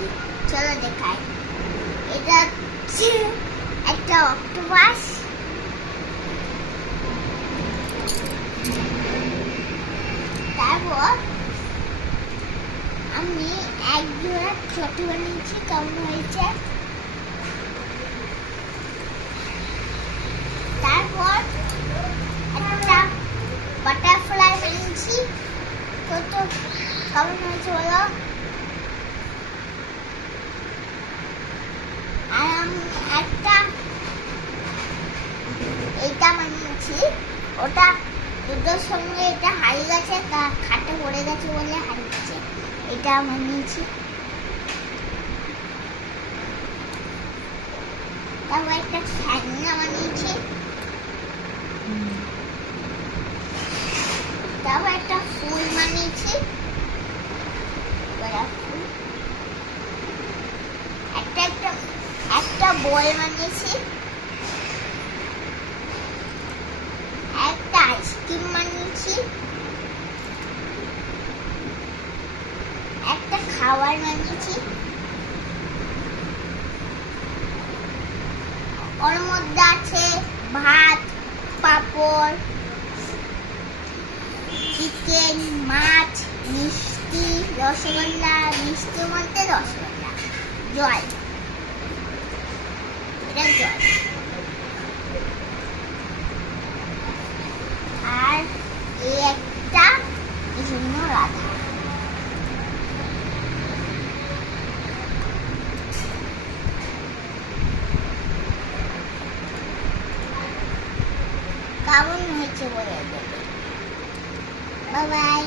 বানিয়েছি, চলো দেখাই। এটা হচ্ছে একটা অক্টোপাস। তারপর আমি এক জোড়া ছোট বানিয়েছি, কেমন হয়েছে। তারপর একটা বাটারফ্লাই বানিয়েছি, কত কেমন হয়েছে বলো। আর আমি একটা এইটা বানিয়েছি, ওটা দুটোর সঙ্গে এটা হারিয়ে গেছে, খাটে পড়ে গেছে বলে হারিয়েছে। এটা বানিয়েছি। তারপর একটা খেলনা বানিয়েছি। তারপর একটা ফুল বানিয়েছি, ফুল। একটা বল বানিয়েছি। একটা আইসক্রিম বানিয়েছি। একটা খাবার বানিয়েছি। ওর মধ্যে আছে ভাত, পাঁপড়, চিকেন, মাছ, মিষ্টি, রসগোল্লা, মিষ্টির মধ্যে রসগোল্লা, জল, এটা জল। আর এই একটা কৃষ্ণ রাধা। কেমন হয়েছে বলে দেবে। Bye bye.